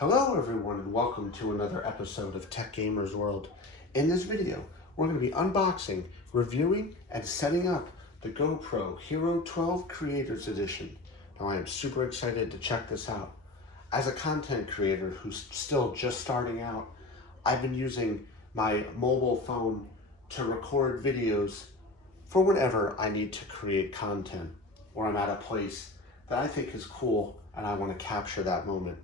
Hello everyone and welcome to another episode of Tech Gamers World. In this video, we're going to be unboxing, reviewing, and setting up the GoPro Hero 12 Creators Edition. Now I am super excited to check this out. As a content creator who's still just starting out, I've been using my mobile phone to record videos for whenever I need to create content or I'm at a place that I think is cool and I want to capture that moment.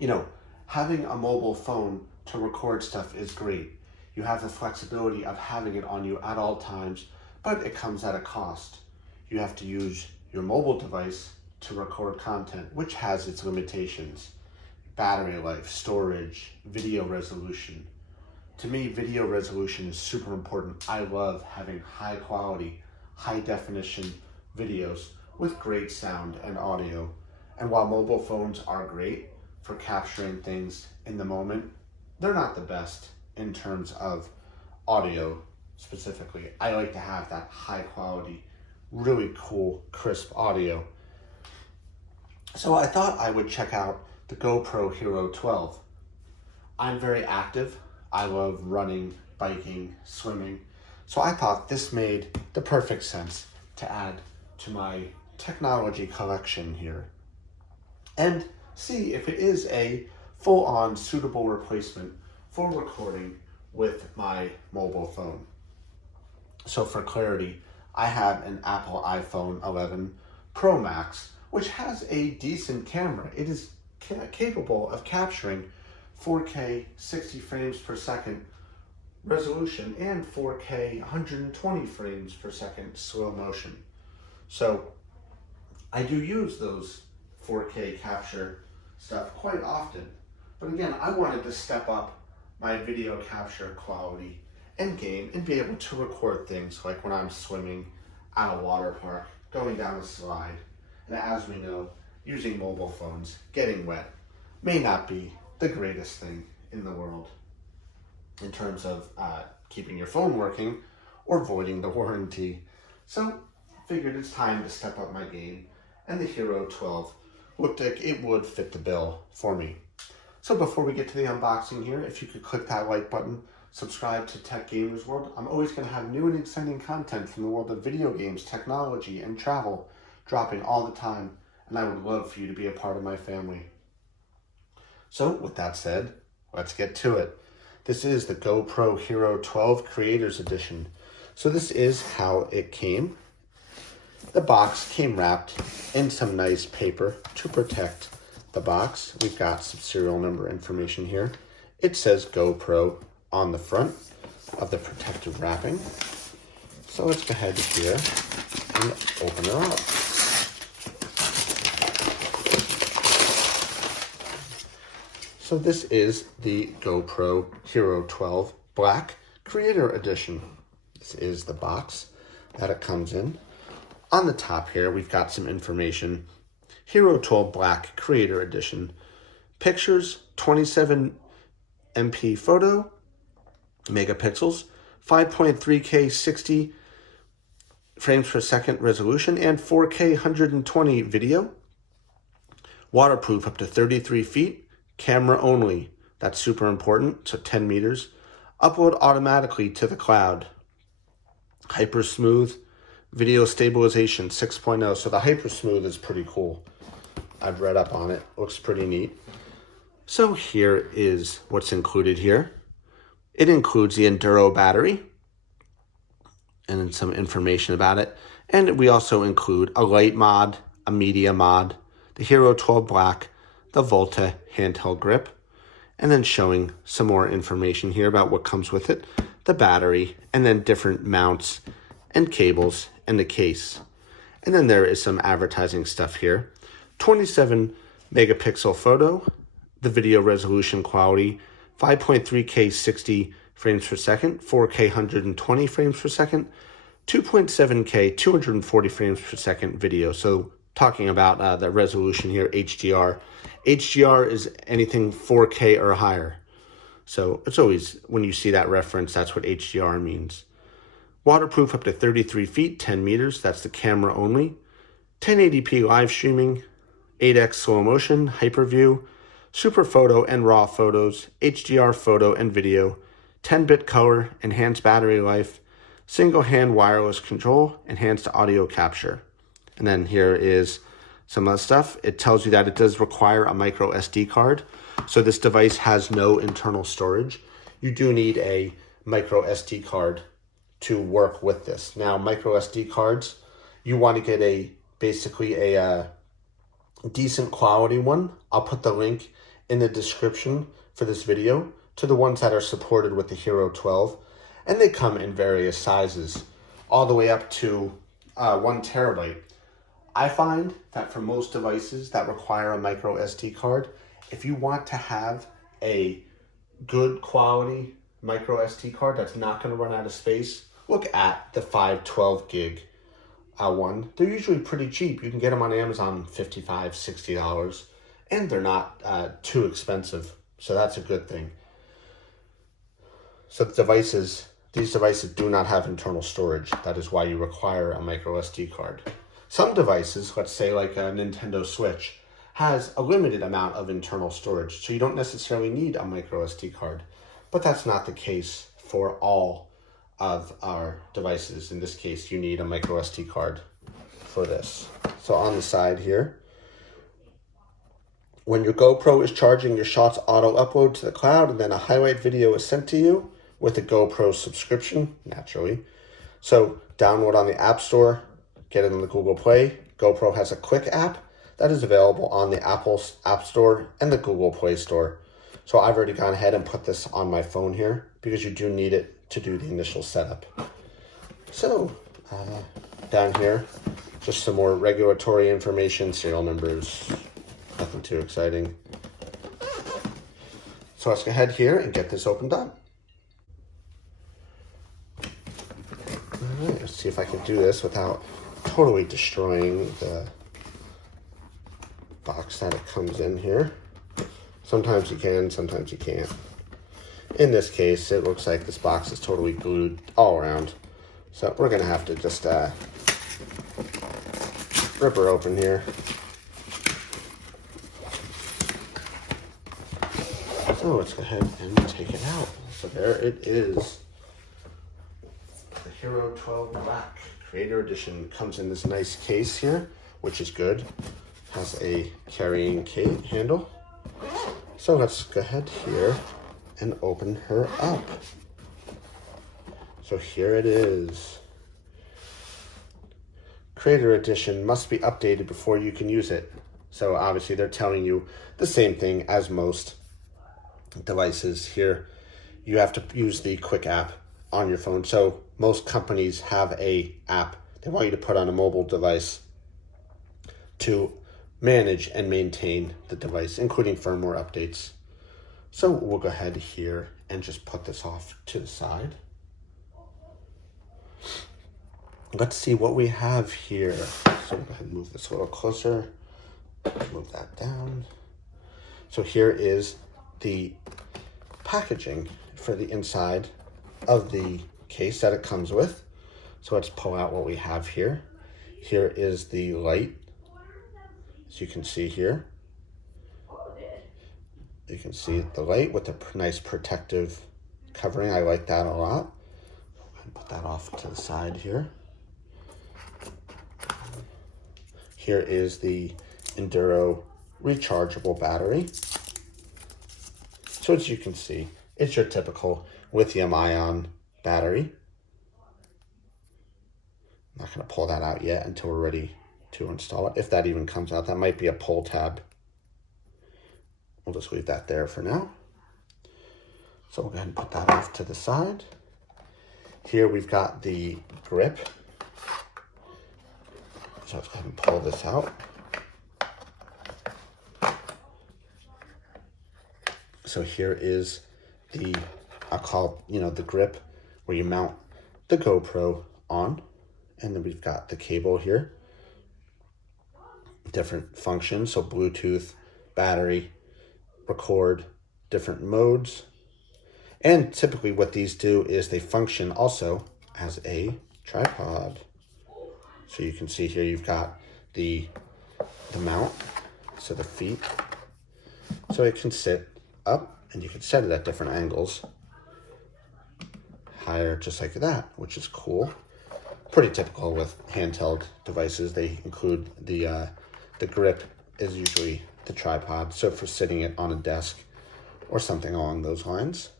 You know, having a mobile phone to record stuff is great. You have the flexibility of having it on you at all times, but it comes at a cost. You have to use your mobile device to record content, which has its limitations. Battery life, storage, video resolution. To me, video resolution is super important. I love having high quality, high definition videos with great sound and audio. And while mobile phones are great for capturing things in the moment, they're not the best in terms of audio specifically. I like to have that high quality, really cool, crisp audio. So I thought I would check out the GoPro Hero 12. I'm very active. I love running, biking, swimming. So I thought this made the perfect sense to add to my technology collection here and see if it is a full-on suitable replacement for recording with my mobile phone. So for clarity, I have an Apple iPhone 11 Pro Max, which has a decent camera. It is capable of capturing 4K 60 frames per second resolution and 4K 120 frames per second slow motion. So I do use those 4K capture stuff quite often, but again, I wanted to step up my video capture quality and game and be able to record things like when I'm swimming at a water park, going down a slide, and as we know, using mobile phones, getting wet may not be the greatest thing in the world in terms of keeping your phone working or voiding the warranty. So I figured it's time to step up my game, and the Hero 12 looked like it would fit the bill for me. So before we get to the unboxing here, if you could click that like button, subscribe to Tech Gamers World. I'm always going to have new and exciting content from the world of video games, technology, and travel dropping all the time, and I would love for you to be a part of my family. So with that said, let's get to it. This is the GoPro Hero 12 Creators Edition. So this is how it came. The box came wrapped in some nice paper to protect the box. We've got some serial number information here. It says GoPro on the front of the protective wrapping. So let's go ahead here and open it up. So this is the GoPro Hero 12 Black Creator Edition. This is the box that it comes in. On the top here, we've got some information. Hero 12 Black Creator Edition. Pictures, 27 MP photo, megapixels, 5.3K 60 frames per second resolution, and 4K 120 video. Waterproof up to 33 feet. Camera only. That's super important. So 10 meters. Upload automatically to the cloud. Hyper smooth. Video stabilization 6.0. So the hyper smooth is pretty cool. I've read up on it. Looks pretty neat. So here is what's included here. It includes the Enduro battery and then some information about it. And we also include a light mod, a media mod, the Hero 12 Black, the Volta handheld grip, and then showing some more information here about what comes with it, the battery, and then different mounts and cables and the case. And then there is some advertising stuff here. 27 megapixel photo, the video resolution quality, 5.3K 60 frames per second, 4K 120 frames per second, 2.7K 240 frames per second video. So talking about the resolution here, HDR. HDR is anything 4K or higher. So it's always, when you see that reference, that's what HDR means. Waterproof up to 33 feet, 10 meters. That's the camera only. 1080p live streaming, 8x slow motion, hyperview, super photo and raw photos, HDR photo and video, 10-bit color, enhanced battery life, single hand wireless control, enhanced audio capture. And then here is some other stuff. It tells you that it does require a micro SD card. So this device has no internal storage. You do need a micro SD card to work with this. Now, micro SD cards, you want to get basically a decent quality one. I'll put the link in the description for this video to the ones that are supported with the Hero 12. And they come in various sizes, all the way up to 1 terabyte. I find that for most devices that require a micro SD card, if you want to have a good quality micro SD card that's not going to run out of space, look at the 512 gig one. They're usually pretty cheap. You can get them on Amazon $55, $60, and they're not too expensive. So that's a good thing. So these devices do not have internal storage. That is why you require a micro SD card. Some devices, let's say like a Nintendo Switch, has a limited amount of internal storage, so you don't necessarily need a micro SD card. But that's not the case for all of our devices. In this case, you need a micro SD card for this. So on the side here, when your GoPro is charging, your shots auto-upload to the cloud, and then a highlight video is sent to you with a GoPro subscription, naturally. So download on the App Store, get it on the Google Play. GoPro has a quick app that is available on the Apple App Store and the Google Play Store. So I've already gone ahead and put this on my phone here because you do need it to do the initial setup. So down here, just some more regulatory information, serial numbers, nothing too exciting. So let's go ahead here and get this opened up. All right, let's see if I can do this without totally destroying the box that it comes in here. Sometimes you can, sometimes you can't. In this case, it looks like this box is totally glued all around. So we're gonna have to just rip her open here. So let's go ahead and take it out. So there it is. The Hero 12 Black Creator Edition comes in this nice case here, which is good. Has a carrying handle. So let's go ahead here and open her up. So here it is. Creator Edition must be updated before you can use it. So obviously they're telling you the same thing as most devices here. You have to use the quick app on your phone. So most companies have a app they want you to put on a mobile device to manage and maintain the device, including firmware updates. So we'll go ahead here and just put this off to the side. Let's see what we have here. So we'll go ahead and move this a little closer. Move that down. So here is the packaging for the inside of the case that it comes with. So let's pull out what we have here. Here is the light, as you can see here. You can see the light with a nice protective covering. I like that a lot. Put that off to the side here. Here is the Enduro rechargeable battery. So as you can see, it's your typical lithium-ion battery. I'm not going to pull that out yet until we're ready to install it. If that even comes out, that might be a pull tab. We'll just leave that there for now. So we'll go ahead and put that off to the side. Here we've got the grip. So let's go ahead and pull this out. So here is the, I'll call, the grip where you mount the GoPro on. And then we've got the cable here. Different functions, so Bluetooth, battery, record, different modes. And typically what these do is they function also as a tripod. So you can see here you've got the mount, so the feet. So So it can sit up, and you can set it at different angles. Higher, just like that, which is cool. Pretty typical with handheld devices. They include the grip is usually the tripod, so for sitting it on a desk or something along those lines.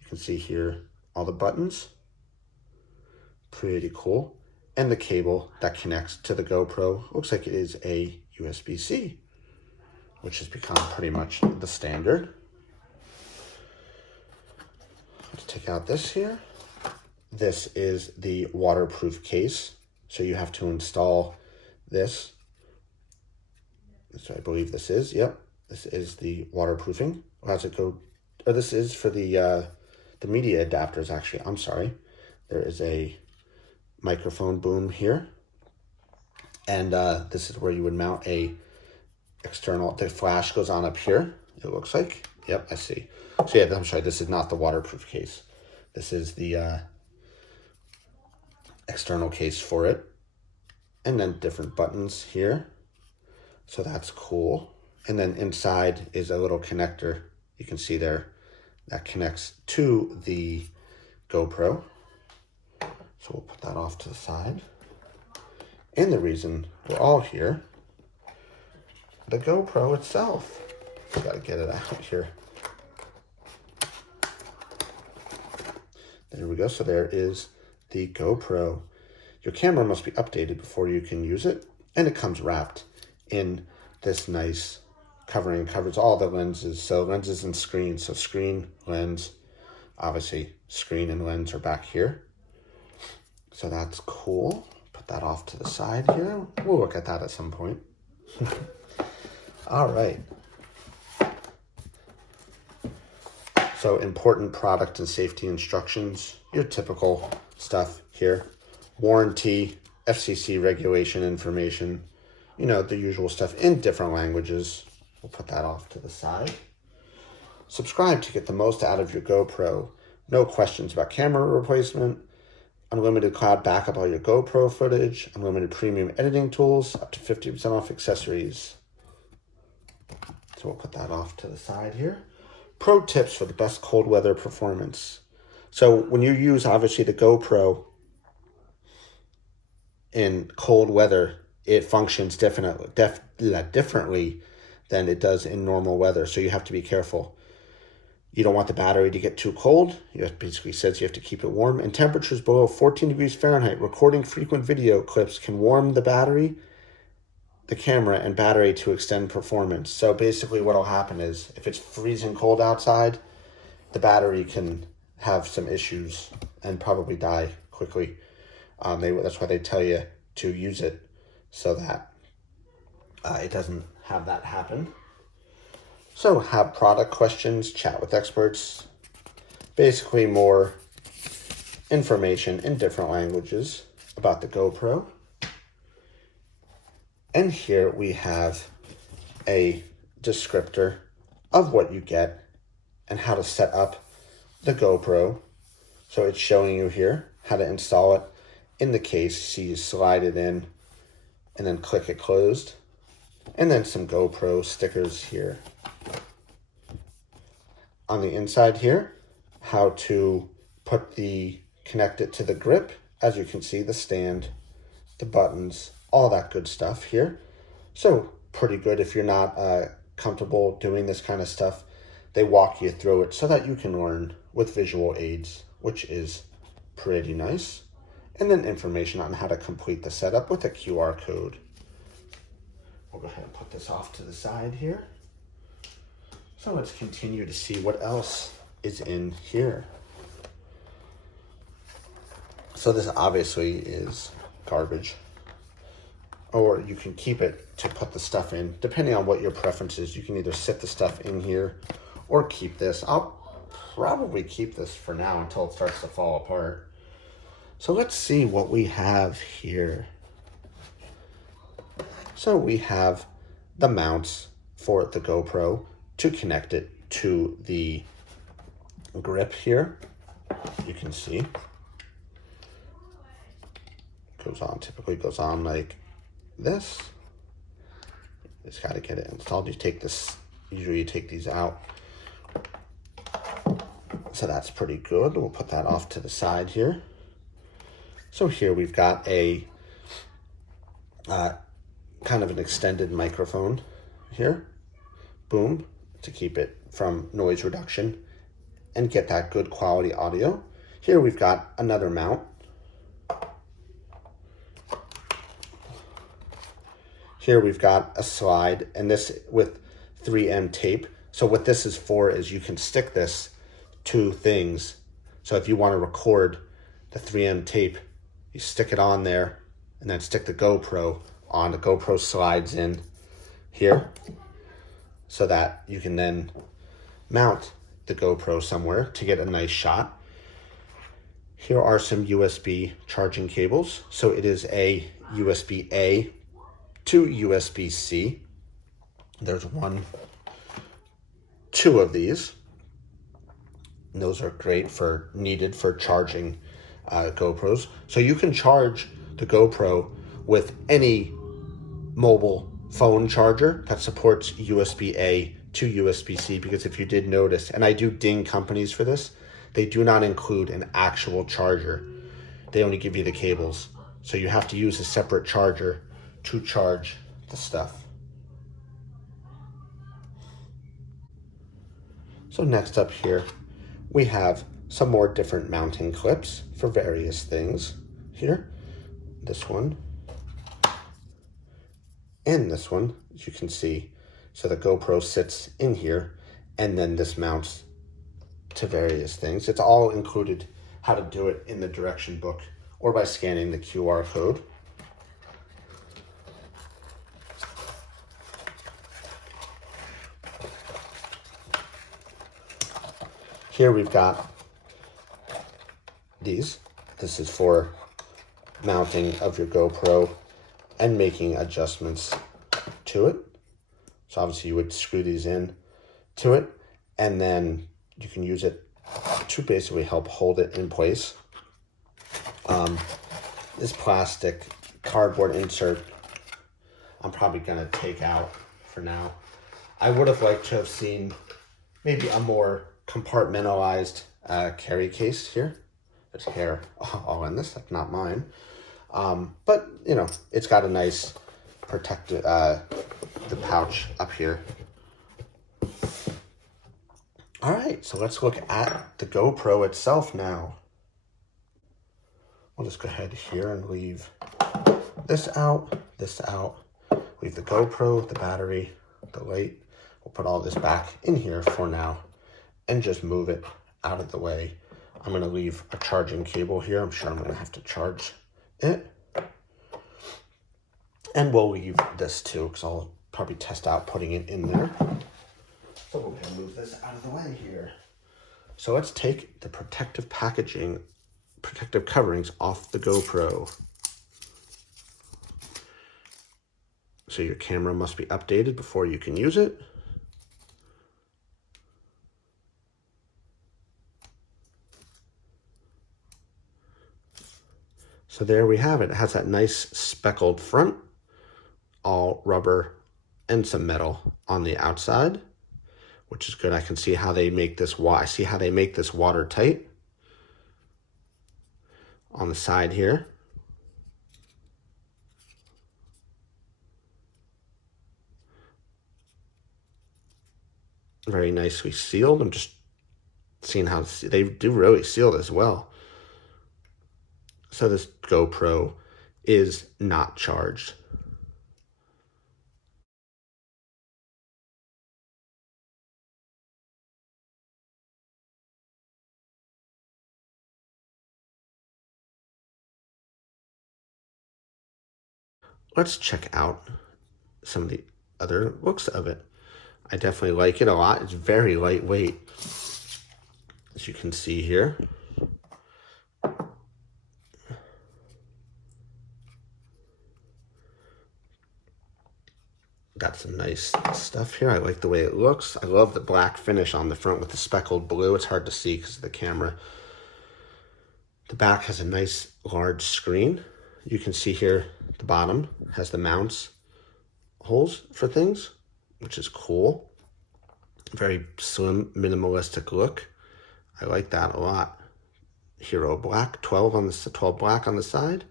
You can see here all the buttons. Pretty cool. And the cable that connects to the GoPro looks like it is a USB-C, which has become pretty much the standard. Let's take out this here. This is the waterproof case. So you have to install this. So I believe this is, yep. This is the waterproofing. How's it go? Or this is for the media adapters, actually. I'm sorry. There is a microphone boom here. And this is where you would mount a external, the flash goes on up here, it looks like. Yep, I see. So yeah, I'm sorry, this is not the waterproof case. This is the external case for it. And then different buttons here. So that's cool. And then inside is a little connector. You can see there that connects to the GoPro. So we'll put that off to the side. And the reason we're all here, the GoPro itself. Gotta get it out here. There we go. So there is the GoPro. Your camera must be updated before you can use it. And it comes wrapped in this nice covering. Covers all the lenses. So lenses and screen. So screen, lens, obviously screen and lens are back here. So that's cool. Put that off to the side here. We'll look at that at some point. All right. So important product and safety instructions, your typical stuff here. Warranty, FCC regulation information, you know, the usual stuff in different languages. We'll put that off to the side. Subscribe to get the most out of your GoPro. No questions about camera replacement. Unlimited cloud backup all your GoPro footage. Unlimited premium editing tools. Up to 50% off accessories. So we'll put that off to the side here. Pro tips for the best cold weather performance. So when you use, obviously, the GoPro in cold weather, it functions differently than it does in normal weather. So you have to be careful. You don't want the battery to get too cold. It basically says you have to keep it warm. And temperatures below 14 degrees Fahrenheit, recording frequent video clips can warm the battery, the camera, and battery to extend performance. So basically what will happen is if it's freezing cold outside, the battery can have some issues and probably die quickly. That's why they tell you to use it so that it doesn't have that happen. So have product questions, chat with experts, basically more information in different languages about the GoPro. And here we have a descriptor of what you get and how to set up the GoPro. So it's showing you here how to install it in the case. So you slide it in and then click it closed. And then some GoPro stickers here. On the inside here, how to connect it to the grip. As you can see, the stand, the buttons, all that good stuff here. So pretty good if you're not comfortable doing this kind of stuff. They walk you through it so that you can learn with visual aids, which is pretty nice. And then information on how to complete the setup with a QR code. We'll go ahead and put this off to the side here. So let's continue to see what else is in here. So this obviously is garbage. Or you can keep it to put the stuff in. Depending on what your preference is, you can either sit the stuff in here or keep this. I'll probably keep this for now until it starts to fall apart. So let's see what we have here. So we have the mounts for the GoPro to connect it to the grip here. You can see typically goes on like this. Just got to get it installed. You take this usually you take these out. So that's pretty good. We'll put that off to the side here. So here we've got a kind of an extended microphone here. Boom, to keep it from noise reduction and get that good quality audio. Here we've got another mount. Here we've got a slide, and this with 3M tape. So what this is for is you can stick this to things. So if you want to record the 3M tape, you stick it on there and then stick the GoPro on. The GoPro slides in here so that you can then mount the GoPro somewhere to get a nice shot. Here are some USB charging cables. So it is a USB-A to USB-C. There's two of these. And those are great needed for charging GoPros. So you can charge the GoPro with any mobile phone charger that supports USB-A to USB-C, because if you did notice, and I do ding companies for this, they do not include an actual charger. They only give you the cables. So you have to use a separate charger to charge the stuff. So next up here, we have some more different mounting clips for various things here. This one and this one, as you can see. So the GoPro sits in here, and then this mounts to various things. It's all included how to do it in the direction book or by scanning the QR code. Here we've got these. This is for mounting of your GoPro and making adjustments to it. So obviously you would screw these in to it, and then you can use it to basically help hold it in place. This plastic cardboard insert, I'm probably gonna take out for now. I would have liked to have seen maybe a more compartmentalized carry case here. There's hair all in this, that's not mine. But you know, it's got a nice protected, the pouch up here. All right, so let's look at the GoPro itself now. We'll just go ahead here and leave this out, leave the GoPro, the battery, the light. We'll put all this back in here for now and just move it out of the way. I'm gonna leave a charging cable here. I'm sure I'm gonna have to charge it. And we'll leave this too, because I'll probably test out putting it in there. So we're gonna move this out of the way here. So let's take the protective packaging, protective coverings off the GoPro. So your camera must be updated before you can use it. So there we have it. It has that nice speckled front, all rubber and some metal on the outside, which is good. I can see how they make this, I see how they make this watertight on the side here. Very nicely sealed. I'm just seeing how they do really seal this well. So this GoPro is not charged. Let's check out some of the other looks of it. I definitely like it a lot. It's very lightweight, as you can see here. Got some nice stuff here. I like the way it looks. I love the black finish on the front with the speckled blue. It's hard to see because of the camera. The back has a nice large screen. You can see here the bottom has the mounts holes for things, which is cool. Very slim, minimalistic look. I like that a lot. Hero black, 12 black on the side.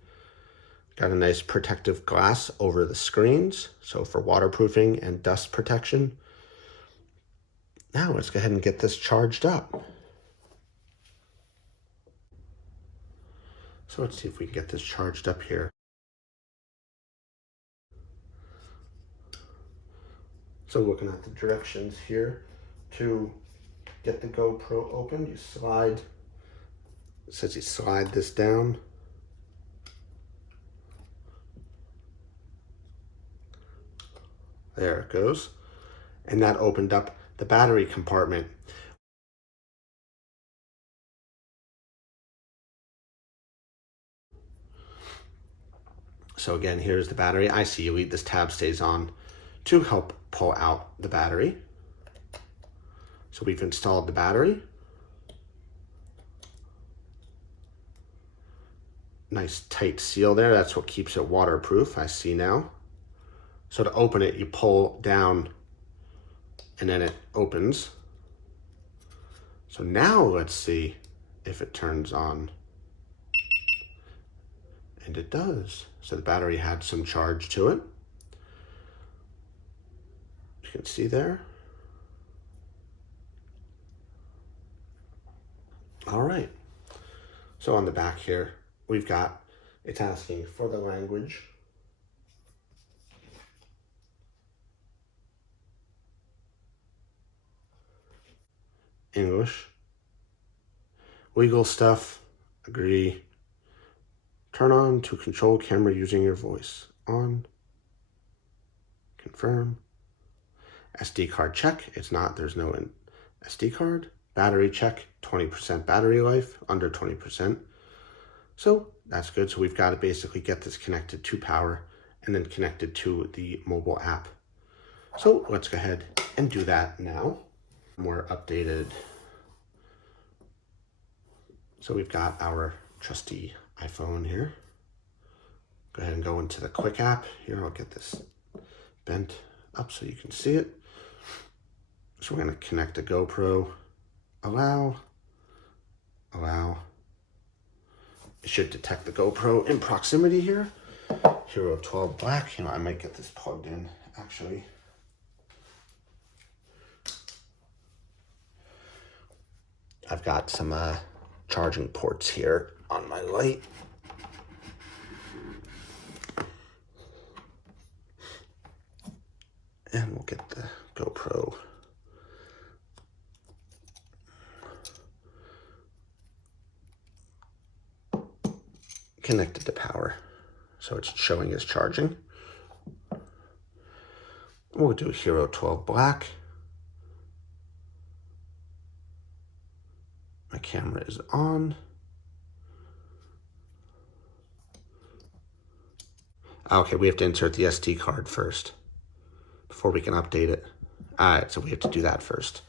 Got a nice protective glass over the screens, so for waterproofing and dust protection. Now let's go ahead and get this charged up. So let's see if we can get this charged up here. So looking at the directions here, to get the GoPro open, you slide, it says you slide this down. There it goes. And that opened up the battery compartment. So again, here's the battery. I see you. This tab stays on to help pull out the battery. So we've installed the battery. Nice tight seal there. That's what keeps it waterproof, I see now. So to open it, you pull down and then it opens. So now let's see if it turns on. And it does. So the battery had some charge to it. You can see there. All right. So on the back here, we've got, it's asking for the language. English. Legal stuff, agree. Turn on to control camera using your voice. On. Confirm. SD card check. It's not, there's no SD card. Battery check, 20% battery life, under 20%. So that's good. So we've got to basically get this connected to power and then connected to the mobile app. So let's go ahead and do that now. More updated. So we've got our trusty iPhone here. Go ahead and go into the quick app. Here, I'll get this bent up so you can see it. So we're going to connect a GoPro. Allow. It should detect the GoPro in proximity here. Hero 12 black. I might get this plugged in actually. I've got some charging ports here on my light. And we'll get the GoPro connected to power. So it's showing as charging. We'll do Hero 12 black. My camera is on. Okay, we have to insert the SD card first before we can update it. All right, so we have to do that first.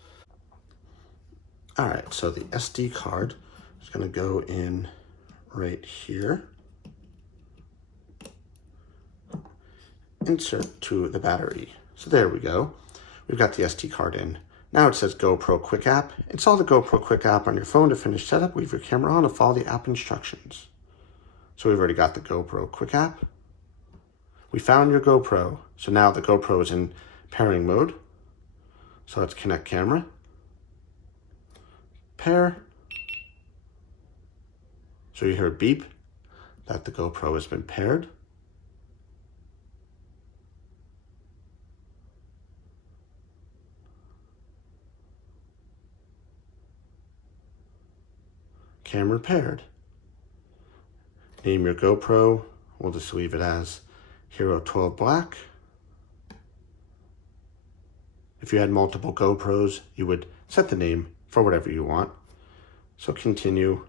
All right, so the SD card is gonna go in right here. Insert to the battery. So there we go. We've got the SD card in. Now it says GoPro Quick App. Install the GoPro Quick App on your phone to finish setup. Leave your camera on and follow the app instructions. So we've already got the GoPro Quick App. We found your GoPro. So now the GoPro is in pairing mode. So let's connect camera. Pair. So you hear a beep that the GoPro has been paired. Camera paired. Name your GoPro. We'll just leave it as Hero 12 Black. If you had multiple GoPros, you would set the name for whatever you want. So continue.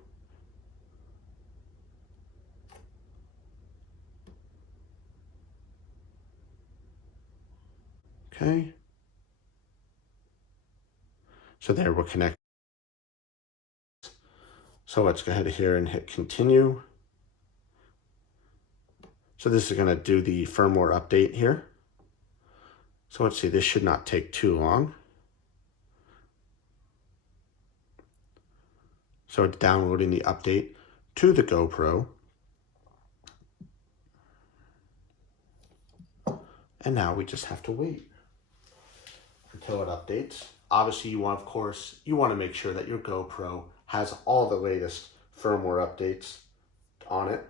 Okay. So there, we're connected. So let's go ahead here and hit continue. So this is going to do the firmware update here. So let's see, this should not take too long. So it's downloading the update to the GoPro. And now we just have to wait until it updates. Obviously, you want to make sure that your GoPro has all the latest firmware updates on it.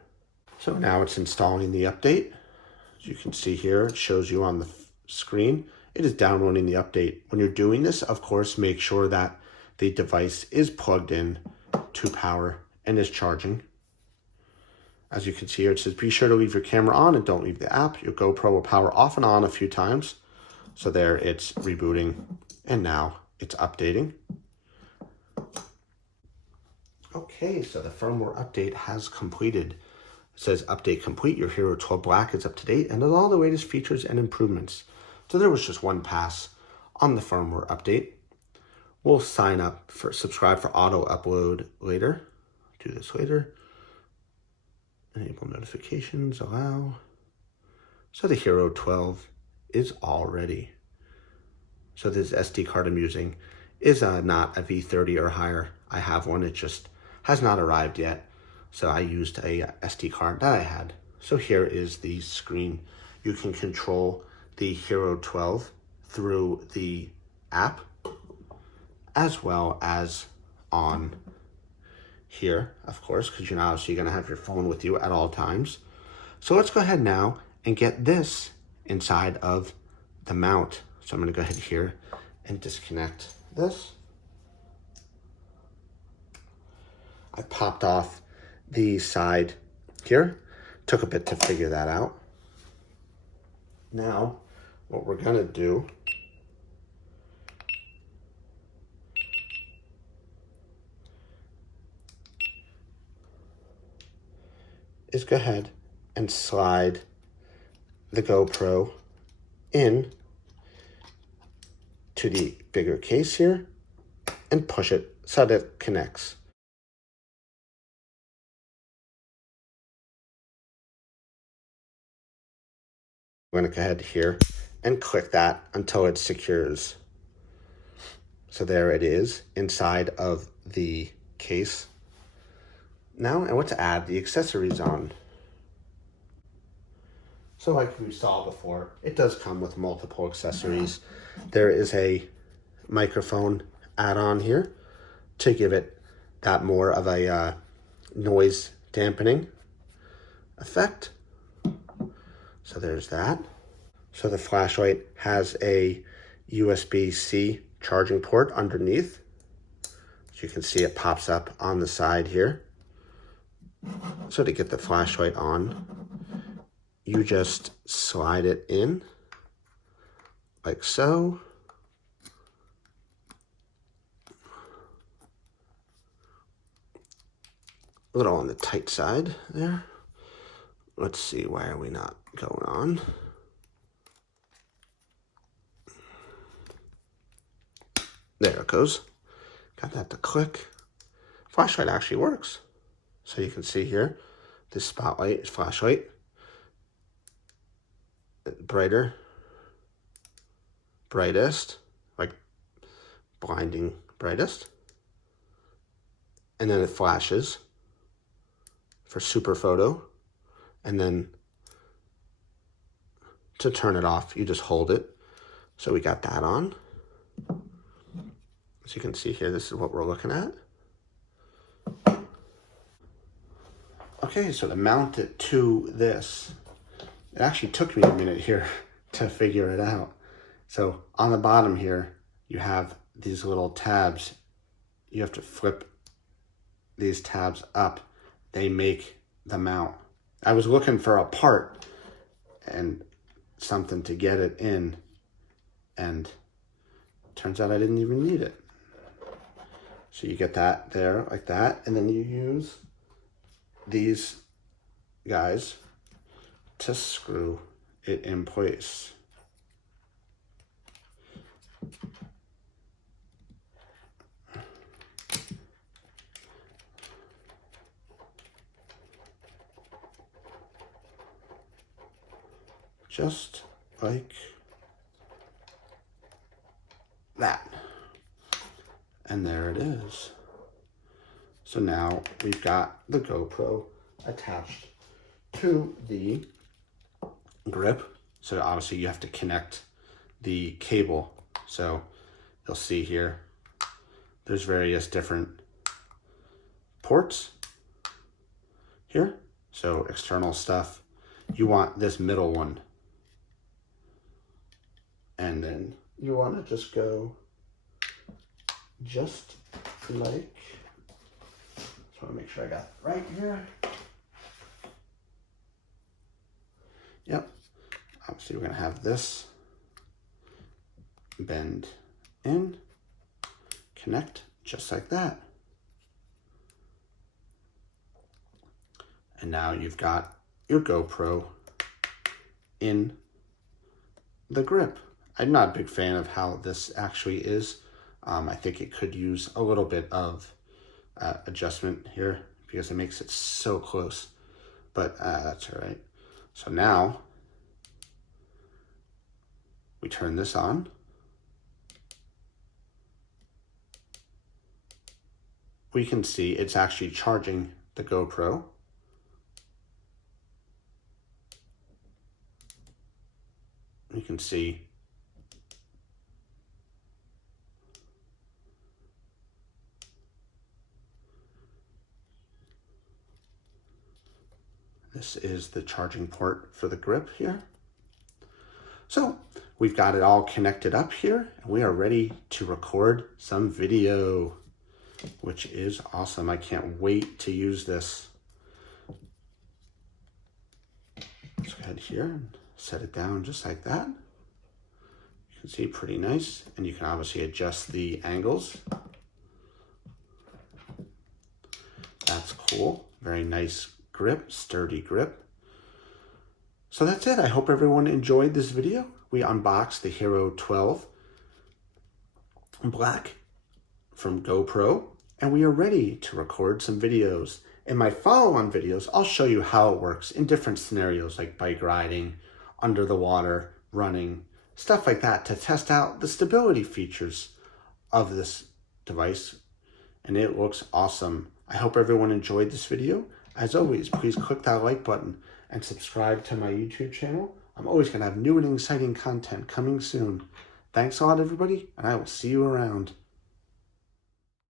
So now it's installing the update. As you can see here, it shows you on the screen. It is downloading the update. When you're doing this, of course, make sure that the device is plugged in to power and is charging. As you can see here, it says, be sure to leave your camera on and don't leave the app. Your GoPro will power off and on a few times. So there it's rebooting and now it's updating. Okay, so the firmware update has completed. It says update complete. Your Hero 12 Black is up to date and has all the latest features and improvements. So there was just one pass on the firmware update. We'll subscribe for auto upload later. Do this later. Enable notifications, allow. So the Hero 12 is all ready. So this SD card I'm using is not a V30 or higher. I have one, it just has not arrived yet. So I used a SD card that I had. So here is the screen. You can control the Hero 12 through the app, as well as on here, of course, because you're obviously going to have your phone with you at all times. So let's go ahead now and get this inside of the mount. So I'm going to go ahead here and disconnect this. I popped off the side here. Took a bit to figure that out. Now, what we're going to do is go ahead and slide the GoPro in to the bigger case here and push it so that it connects. I'm going to go ahead here and click that until it secures. So there it is inside of the case. Now I want to add the accessories on. So like we saw before, it does come with multiple accessories. There is a microphone add-on here to give it that more of a noise dampening effect. So there's that. So the flashlight has a USB-C charging port underneath. As you can see, it pops up on the side here. So to get the flashlight on, you just slide it in like so. A little on the tight side there. Let's see, why are we not going on? There it goes. Got that to click. Flashlight actually works. So you can see here, this spotlight is flashlight. Brighter, brightest, like blinding brightest. And then it flashes for super photo. And then to turn it off, you just hold it. So we got that on. As you can see here, this is what we're looking at. Okay, so to mount it to this, it actually took me a minute here to figure it out. So on the bottom here, you have these little tabs. You have to flip these tabs up. They make the mount. I was looking for a part and something to get it in, and turns out I didn't even need it. So you get that there like that, and then you use these guys to screw it in place. Just like that. And there it is. So now we've got the GoPro attached to the grip. So obviously you have to connect the cable. So you'll see here, there's various different ports here. So external stuff, you want this middle one. And then you want to just go just like, just want to make sure I got it right here. Yep. Obviously we're going to have this bend in, connect just like that. And now you've got your GoPro in the grip. I'm not a big fan of how this actually is. I think it could use a little bit of adjustment here because it makes it so close, but that's all right. So now we turn this on. We can see it's actually charging the GoPro. You can see this is the charging port for the grip here. So we've got it all connected up here, and we are ready to record some video, which is awesome. I can't wait to use this. Let's go ahead here and set it down just like that. You can see pretty nice, and you can obviously adjust the angles. That's cool. Very nice grip, sturdy grip. So that's it. I hope everyone enjoyed this video. We unboxed the Hero 12 Black from GoPro, and we are ready to record some videos. In my follow-on videos, I'll show you how it works in different scenarios like bike riding, under the water, running, stuff like that, to test out the stability features of this device. And it looks awesome. I hope everyone enjoyed this video. As always, please click that like button and subscribe to my YouTube channel. I'm always going to have new and exciting content coming soon. Thanks a lot, everybody, and I will see you around.